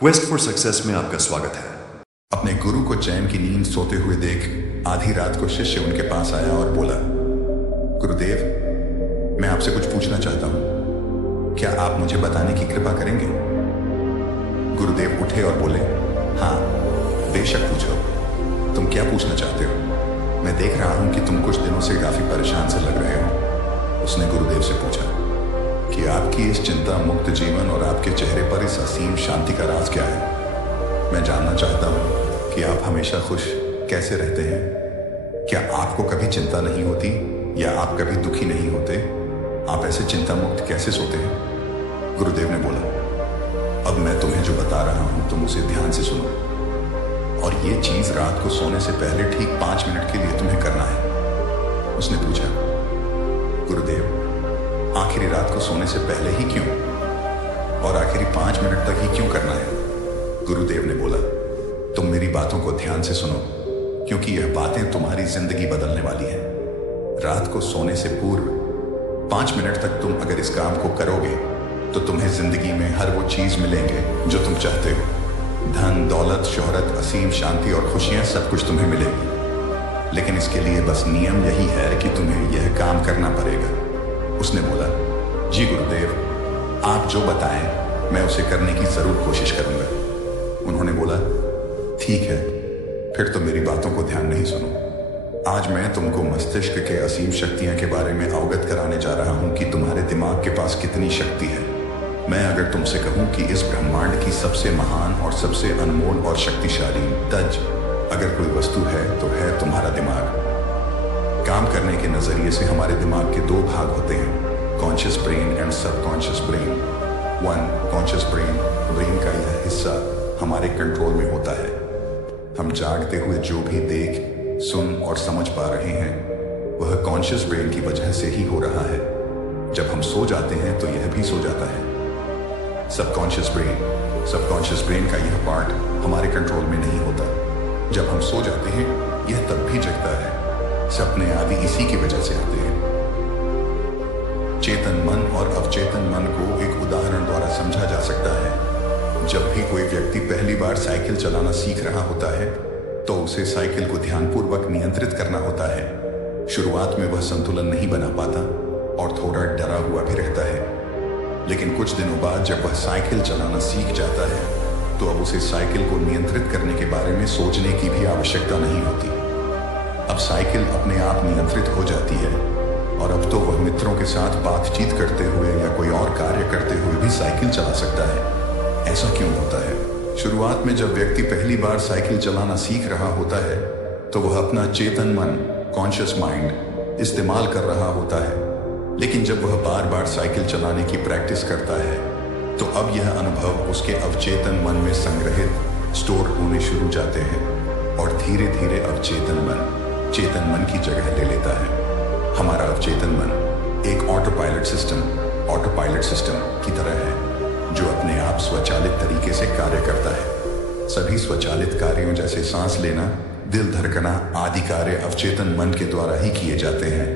Quest for success में आपका स्वागत है। अपने गुरु को चैन की नींद सोते हुए देख आधी रात को शिष्य उनके पास आया और बोला, गुरुदेव, मैं आपसे कुछ पूछना चाहता हूं, क्या आप मुझे बताने की कृपा करेंगे? गुरुदेव उठे और बोले, हाँ बेशक पूछो, तुम क्या पूछना चाहते हो? मैं देख रहा हूं कि तुम कुछ दिनों से काफी परेशान से लग रहे हो। उसने गुरुदेव से पूछा कि आपकी इस चिंता मुक्त जीवन और आपके चेहरे पर इस असीम शांति का राज क्या है? मैं जानना चाहता हूं कि आप हमेशा खुश कैसे रहते हैं। क्या आपको कभी चिंता नहीं होती या आप कभी दुखी नहीं होते? आप ऐसे चिंता मुक्त कैसे सोते हैं? गुरुदेव ने बोला, अब मैं तुम्हें जो बता रहा हूं तुम उसे ध्यान से सुनो, और ये चीज रात को सोने से पहले ठीक 5 मिनट के लिए तुम्हें करना है। उसने पूछा, गुरुदेव, आखिरी रात को सोने से पहले ही क्यों, और आखिरी 5 मिनट तक ही क्यों करना है? गुरुदेव ने बोला, तुम मेरी बातों को ध्यान से सुनो, क्योंकि यह बातें तुम्हारी जिंदगी बदलने वाली है। रात को सोने से पूर्व 5 मिनट तक तुम अगर इस काम को करोगे तो तुम्हें जिंदगी में हर वो चीज मिलेंगे जो तुम चाहते हो। धन, दौलत, शोहरत, असीम शांति और खुशियां सब कुछ तुम्हें मिलेगी, लेकिन इसके लिए बस नियम यही है कि तुम्हें यह काम करना पड़ेगा। उसने बोला, जी गुरुदेव, आप जो बताएं मैं उसे करने की जरूर कोशिश करूंगा। उन्होंने बोला, ठीक है, फिर तो मेरी बातों को ध्यान नहीं सुनो। आज मैं तुमको मस्तिष्क के असीम शक्तियां के बारे में अवगत कराने जा रहा हूं कि तुम्हारे दिमाग के पास कितनी शक्ति है। मैं अगर तुमसे कहूं कि इस ब्रह्मांड की सबसे महान और सबसे अनमोल और शक्तिशाली तज अगर कोई वस्तु है तो है तुम्हारा दिमाग। काम करने के नजरिए से हमारे दिमाग के 2 भाग होते हैं, conscious brain and subconscious brain. Conscious brain का यह हिस्सा हमारे कंट्रोल में होता है। हम जागते हुए जो भी देख, सुन और समझ पा रहे हैं वह कॉन्शियस ब्रेन की वजह से ही हो रहा है। जब हम सो जाते हैं तो यह भी सो जाता है। सबकॉन्शियस ब्रेन का यह पार्ट हमारे कंट्रोल में नहीं होता। जब हम सो जाते हैं यह तब भी जगता है। सपने आदि इसी की वजह से आते हैं। चेतन मन और अवचेतन मन को एक उदाहरण द्वारा समझा जा सकता है। जब भी कोई व्यक्ति पहली बार साइकिल चलाना सीख रहा होता है तो उसे साइकिल को ध्यानपूर्वक नियंत्रित करना होता है। शुरुआत में वह संतुलन नहीं बना पाता और थोड़ा डरा हुआ भी रहता है, लेकिन कुछ दिनों बाद जब वह साइकिल चलाना सीख जाता है तो अब उसे साइकिल को नियंत्रित करने के बारे में सोचने की भी आवश्यकता नहीं होती। अब साइकिल अपने आप नियंत्रित हो जाती है और अब तो वह मित्रों के साथ बातचीत करते हुए या कोई और कार्य करते हुए भी साइकिल चला सकता है। ऐसा क्यों होता है? शुरुआत में जब व्यक्ति पहली बार साइकिल चलाना सीख रहा होता है तो वह अपना चेतन मन, कॉन्शियस माइंड इस्तेमाल कर रहा होता है, लेकिन जब वह बार बार साइकिल चलाने की प्रैक्टिस करता है तो अब यह अनुभव उसके अवचेतन मन में संग्रहित, स्टोर होने शुरू जाते हैं और धीरे धीरे अवचेतन मन चेतन मन की जगह ले लेता है। हमारा अवचेतन मन एक ऑटो पायलट सिस्टम की तरह है जो अपने आप स्वचालित तरीके से कार्य करता है। सभी स्वचालित कार्यों जैसे सांस लेना, दिल धड़कना आदि कार्य अवचेतन मन के द्वारा ही किए जाते हैं।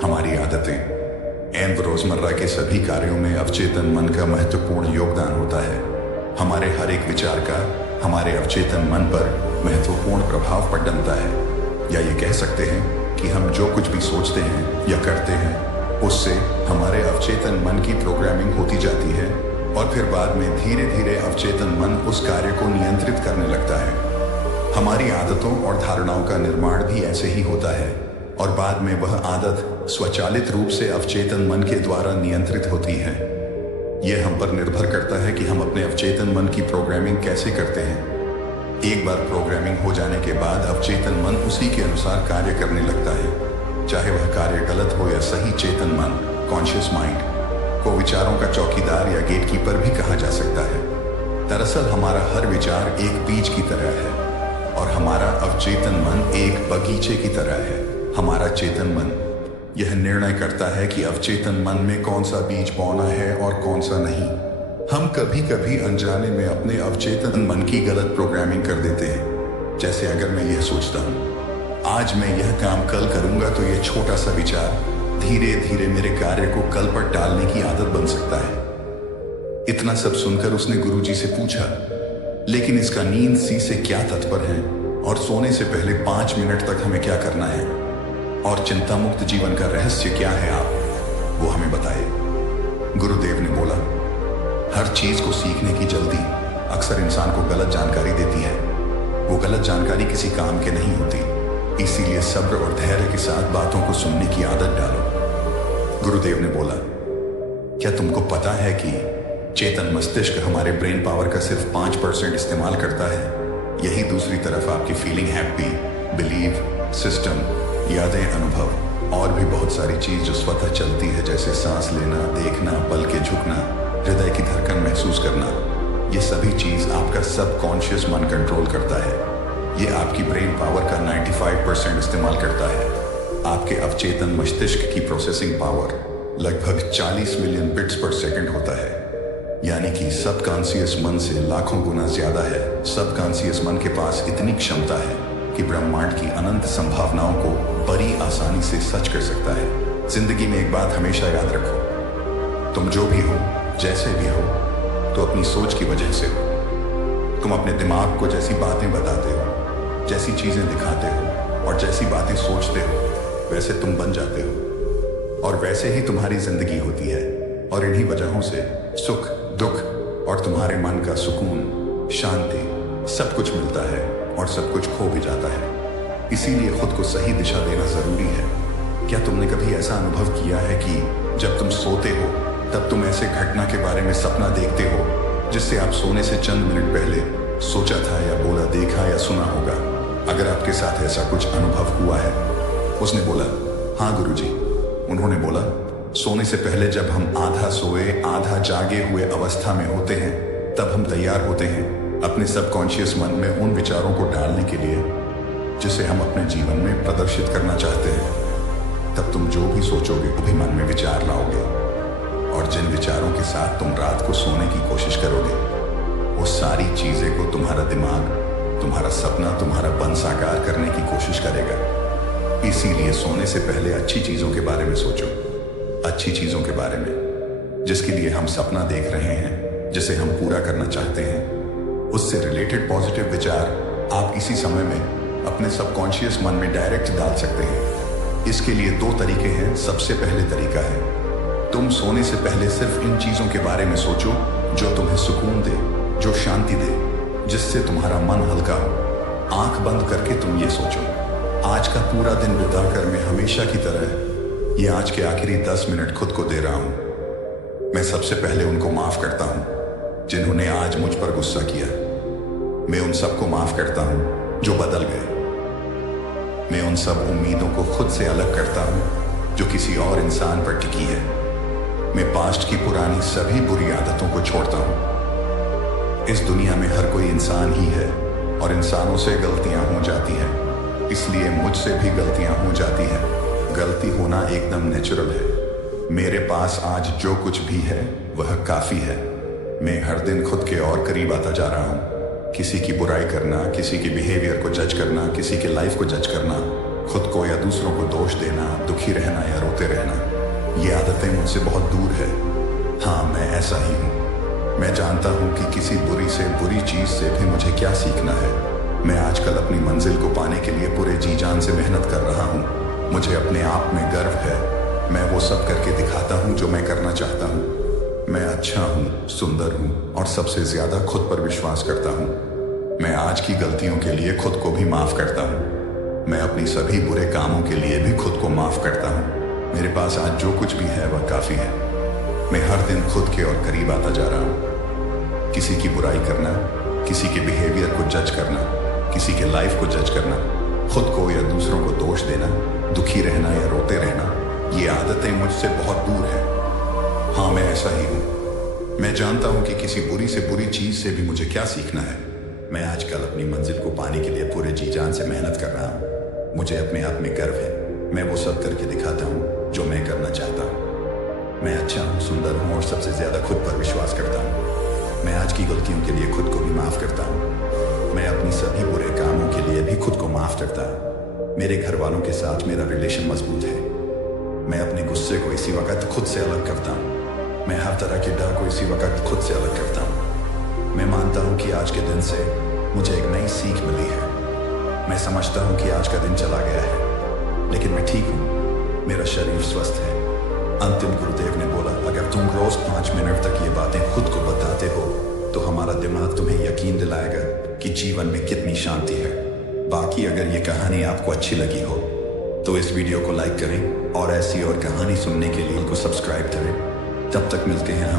हमारी आदतें एवं रोजमर्रा के सभी कार्यों में अवचेतन मन का महत्वपूर्ण योगदान होता है। हमारे हर एक विचार का हमारे अवचेतन मन पर महत्वपूर्ण प्रभाव पड़ डलता है, या ये कह सकते हैं कि हम जो कुछ भी सोचते हैं या करते हैं उससे हमारे अवचेतन मन की प्रोग्रामिंग होती जाती है और फिर बाद में धीरे धीरे अवचेतन मन उस कार्य को नियंत्रित करने लगता है। हमारी आदतों और धारणाओं का निर्माण भी ऐसे ही होता है और बाद में वह आदत स्वचालित रूप से अवचेतन मन के द्वारा नियंत्रित होती है। यह हम पर निर्भर करता है कि हम अपने अवचेतन मन की प्रोग्रामिंग कैसे करते हैं। एक बार प्रोग्रामिंग हो जाने के बाद अवचेतन मन उसी के अनुसार कार्य करने लगता है, चाहे वह कार्य गलत हो या सही। चेतन मन, कॉन्शियस माइंड को विचारों का चौकीदार या गेटकीपर भी कहा जा सकता है। दरअसल हमारा हर विचार एक बीज की तरह है और हमारा अवचेतन मन एक बगीचे की तरह है। हमारा चेतन मन यह निर्णय करता है कि अवचेतन मन में कौन सा बीज बोना है और कौन सा नहीं। हम कभी कभी अनजाने में अपने अवचेतन मन की गलत प्रोग्रामिंग कर देते हैं। जैसे अगर मैं यह सोचता हूँ, आज मैं यह काम कल करूंगा, तो यह छोटा सा विचार धीरे धीरे मेरे कार्य को कल पर टालने की आदत बन सकता है। इतना सब सुनकर उसने गुरुजी से पूछा, लेकिन इसका नींद सी से क्या तात्पर्य है और सोने से पहले 5 मिनट तक हमें क्या करना है और चिंता मुक्त जीवन का रहस्य क्या है, आप वो हमें बताए। गुरुदेव ने बोला, हर चीज को सीखने की जल्दी अक्सर इंसान को गलत जानकारी देती है। वो गलत जानकारी किसी काम के नहीं होती, इसीलिए सब्र और धैर्य के साथ बातों को सुनने की आदत डालो। गुरुदेव ने बोला, क्या तुमको पता है कि चेतन मस्तिष्क हमारे ब्रेन पावर का सिर्फ 5% इस्तेमाल करता है। यही दूसरी तरफ आपकी फीलिंग, हैप्पी, बिलीव सिस्टम, यादें, अनुभव और भी बहुत सारी चीज जो स्वतः चलती है, जैसे सांस लेना, देखना, पल के झुकना, हृदय की धड़कन महसूस करना, ये सभी चीज आपका सबकॉन्शियस मन कंट्रोल करता है। ये आपकी ब्रेन पावर का 95% इस्तेमाल करता है। आपके अवचेतन मस्तिष्क की प्रोसेसिंग पावर लगभग 40 मिलियन बिट्स पर सेकंड होता है, यानी कि सबकॉन्शियस मन से लाखों गुना ज्यादा है। सबकॉन्शियस मन के पास इतनी क्षमता है कि ब्रह्मांड की अनंत संभावनाओं को बड़ी आसानी से सच कर सकता है। जिंदगी में एक बात हमेशा याद रखो, तुम जो भी हो, जैसे भी हो, तो अपनी सोच की वजह से हो। तुम अपने दिमाग को जैसी बातें बताते हो, जैसी चीजें दिखाते हो और जैसी बातें सोचते हो, वैसे तुम बन जाते हो और वैसे ही तुम्हारी जिंदगी होती है। और इन्हीं वजहों से सुख, दुख और तुम्हारे मन का सुकून, शांति, सब कुछ मिलता है और सब कुछ खो भी जाता है। इसीलिए खुद को सही दिशा देना जरूरी है। क्या तुमने कभी ऐसा अनुभव किया है कि जब तुम सोते हो तब तुम ऐसे घटना के बारे में सपना देखते हो जिससे आप सोने से चंद मिनट पहले सोचा था या बोला, देखा या सुना होगा? अगर आपके साथ ऐसा कुछ अनुभव हुआ है। उसने बोला, हाँ गुरुजी। उन्होंने बोला, सोने से पहले जब हम आधा सोए आधा जागे हुए अवस्था में होते हैं, तब हम तैयार होते हैं अपने सबकॉन्शियस मन में उन विचारों को डालने के लिए जिसे हम अपने जीवन में प्रदर्शित करना चाहते हैं। तब तुम जो भी सोचोगे वो भी मन में विचार लाओगे और जिन विचारों के साथ तुम रात को सोने की कोशिश करोगे, वो सारी चीजें को तुम्हारा दिमाग, तुम्हारा सपना, तुम्हारा बन साकार करने की कोशिश करेगा। इसीलिए सोने से पहले अच्छी चीजों के बारे में सोचो, अच्छी चीजों के बारे में जिसके लिए हम सपना देख रहे हैं, जिसे हम पूरा करना चाहते हैं। उससे रिलेटेड पॉजिटिव विचार आप इसी समय में अपने सबकॉन्शियस मन में डायरेक्ट डाल सकते हैं। इसके लिए 2 तरीके हैं। सबसे पहले तरीका है, तुम सोने से पहले सिर्फ इन चीजों के बारे में सोचो जो तुम्हें सुकून दे, जो शांति दे, जिससे तुम्हारा मन हल्का हो। आंख बंद करके तुम ये सोचो, आज का पूरा दिन बिताकर मैं हमेशा की तरह ये आज के आखिरी 10 मिनट खुद को दे रहा हूं। मैं सबसे पहले उनको माफ करता हूं जिन्होंने आज मुझ पर गुस्सा किया। मैं उन सबको माफ करता हूं जो बदल गए। मैं उन सब उम्मीदों को खुद से अलग करता हूं जो किसी और इंसान पर टिकी है। मैं पास्ट की पुरानी सभी बुरी आदतों को छोड़ता हूं। इस दुनिया में हर कोई इंसान ही है और इंसानों से गलतियां हो जाती हैं, इसलिए मुझसे भी गलतियां हो जाती हैं। गलती होना एकदम नेचुरल है। मेरे पास आज जो कुछ भी है वह काफी है। मैं हर दिन खुद के और करीब आता जा रहा हूं। किसी की बुराई करना, किसी के बिहेवियर को जज करना, किसी के लाइफ को जज करना, खुद को या दूसरों को दोष देना, दुखी रहना या रोते रहना, ये आदतें मुझसे बहुत दूर है। हाँ, मैं ऐसा ही हूँ। मैं जानता हूँ कि किसी बुरी से बुरी चीज से भी मुझे क्या सीखना है। मैं आजकल अपनी मंजिल को पाने के लिए पूरे जी जान से मेहनत कर रहा हूँ। मुझे अपने आप में गर्व है। मैं वो सब करके दिखाता हूँ जो मैं करना चाहता हूँ। मैं अच्छा हूँ, सुंदर हूँ और सबसे ज्यादा खुद पर विश्वास करता हूँ। मैं आज की गलतियों के लिए खुद को भी माफ करता हूँ। मैं अपनी सभी बुरे कामों के लिए भी खुद को माफ करता हूँ। मेरे पास आज जो कुछ भी है वह काफी है। मैं हर दिन खुद के और करीब आता जा रहा हूँ। किसी की बुराई करना, किसी के बिहेवियर को जज करना, किसी के लाइफ को जज करना, खुद को या दूसरों को दोष देना, दुखी रहना या रोते रहना, ये आदतें मुझसे बहुत दूर है। हाँ, मैं ऐसा ही हूँ। मैं जानता हूँ कि किसी बुरी से बुरी चीज से भी मुझे क्या सीखना है। मैं आजकल अपनी मंजिल को पाने के लिए पूरे जी जान से मेहनत कर रहा हूँ। मुझे अपने आप में गर्व है। मैं वो सब करके दिखाता हूँ जो मैं करना चाहता हूँ। मैं अच्छा हूँ, सुंदर हूँ और सबसे ज्यादा खुद पर विश्वास करता हूँ। मैं आज की गलतियों के लिए खुद को भी माफ करता हूँ। मैं अपनी सभी बुरे कामों के लिए भी खुद को माफ करता हूँ। मेरे घर वालों के साथ मेरा रिलेशन मजबूत है। मैं अपने गुस्से को इसी वक्त खुद से अलग करता हूँ। मैं हर तरह के डर को इसी वक्त खुद से अलग करता हूँ। मैं मानता हूं कि आज के दिन से मुझे एक नई सीख मिली है। मैं समझता हूं कि आज का दिन चला गया है, लेकिन मैं ठीक हूं, मेरा शरीर स्वस्थ है। अंतिम गुरुदेव ने बोला, अगर तुम रोज 5 मिनट तक ये बातें खुद को बताते हो तो हमारा दिमाग तुम्हें यकीन दिलाएगा कि जीवन में कितनी शांति है। बाकी अगर ये कहानी आपको अच्छी लगी हो तो इस वीडियो को लाइक करें और ऐसी और कहानी सुनने के लिए इनको सब्सक्राइब करें। तब तक मिलते हैं हम